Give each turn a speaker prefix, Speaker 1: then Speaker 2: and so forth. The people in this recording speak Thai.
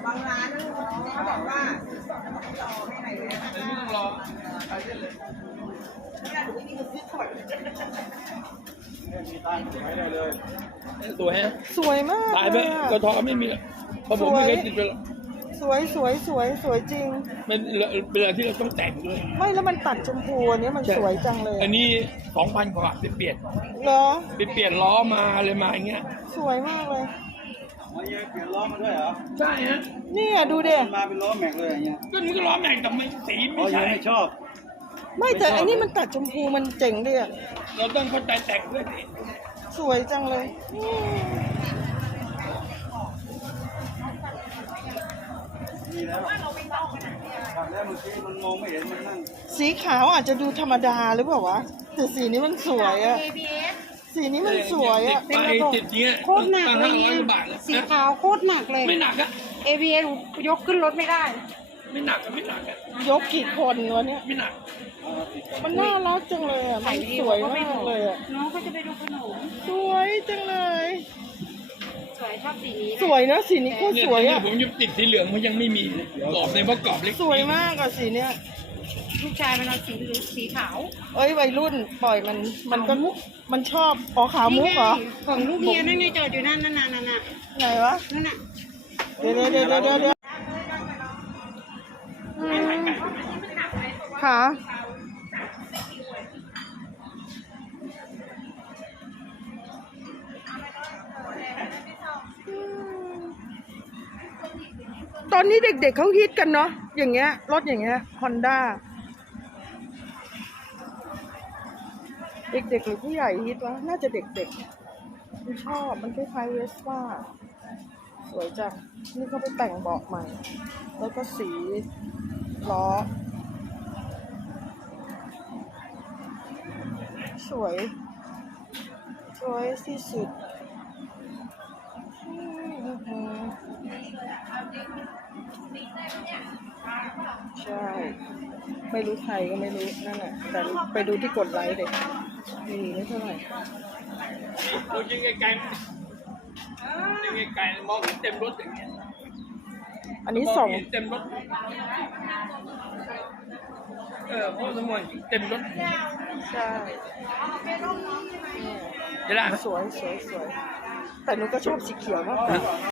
Speaker 1: บางร้านเขาบอกว่ารอไม่ไหนเลยไม่ต้องรอไปเรื่อยเลยเนี่ยหนูไม่มีเงินซื้อขวด
Speaker 2: มีตังค์ไม่ได้เลย
Speaker 3: สวยฮะ
Speaker 4: สวยมาก
Speaker 3: ตายไปกระท้อไม่มีเพราะผมไม่เคยกินไปแล้ว
Speaker 4: สวยสวยสวยสวยจริง
Speaker 3: มันเป็นอะไรที่เราต้องแต่งด้วย
Speaker 4: ไม่แล้วมันตัดชมพูอันนี้มันสวยจังเลย
Speaker 3: อันนี้ 2,000 กว่าบาทไปเปลี่ยน
Speaker 4: เหรอ
Speaker 3: ไปเปลี่ยนล้อมาเลยมาอย่างเงี้ย
Speaker 4: สวยมากเลย
Speaker 2: มันยังเปลี่ยนล้อมาด้วยเหรอ
Speaker 3: ใช่ฮะ
Speaker 4: นี่อ่ะดูดิ
Speaker 2: มาเป็นล้อแม็กเลยอย่างเงี้ย
Speaker 3: ก็มันก็ล้อแม็กแต่ไม่สีไม่ใช่
Speaker 2: ไม่ชอบ
Speaker 4: ไม่แต่อันนี้มันตัดชมพูมันเจ๋งดิ
Speaker 3: เราต้องเข้าใจแต่งด้วยดิ
Speaker 4: สวยจังเลย
Speaker 2: มีแล้วขับแล้วเมื่อกี้มันมองไม่เห็นมันนั่ง
Speaker 4: สีขาวอาจจะดูธรรมดาหรือเปล่าวะแต่สีนี้มันสวยอะสีนี้มันสวยอะ
Speaker 3: เป็นระบบ
Speaker 5: โคตรหนักเลยสีขาวโคตรหนักเลย
Speaker 3: ไม่หนักอะ
Speaker 5: ABS ยกขึ้นรถไม่ได้
Speaker 3: ไม่หนักอะไม่หนักอะ
Speaker 4: ยกกี่คนวะเนี่ย
Speaker 3: ไม่หนัก
Speaker 4: มันน่ารักจังเลยอะมันสวยมากเลยอะ
Speaker 5: น้องก็จะไปดูขนม
Speaker 4: สวยจังเลย
Speaker 5: สวยชอบสีนี้
Speaker 4: สวยนะสีนี้โคตรสวยอะ
Speaker 3: ผมยุติดสีเหลืองมันยังไม่มีกรอบในเพราะกรอบเล็ก
Speaker 4: สวยมากอะสีเนี้ย
Speaker 5: ลูกชายมันเอาสีขาว
Speaker 4: เอ้ยวัยรุ่นปล่อยมันก็มันชอบอ๋อขาวมุกเหรอ
Speaker 5: ของลูกเมียนั่นไงจอดอยู่นั่น
Speaker 4: ไหนวะ
Speaker 5: นั่นน่ะ
Speaker 4: เดี๋ยวค่ะตอนนี้เด็กๆเขาฮิตกันเนาะอย่างเงี้ยรถอย่างเงี้ย Honda เด็กๆหรือผู้ใหญ่ฮิตวะน่าจะเด็กๆมันชอบมันคล้ายๆเวสป้าสวยจังนี่เขาไปแต่งเบาะใหม่แล้วก็สีล้อสวยที่สุดใช่ไม่รู้ใครก็ไม่รู้นั่นแหละแต่ไปดูที่กดไลค์เด็กไม่เท่าไหร่
Speaker 3: ดูยิงไกลๆยิงไกลๆมองเห็นเต็มรถอย่างเงี้ย
Speaker 4: อันนี้ส่ง
Speaker 3: เต็มรถพวกสมองเต็มรถ
Speaker 4: ใช่
Speaker 3: จะได้
Speaker 4: สวยแต่หนูก็ชอบสีเขียวมากกว่า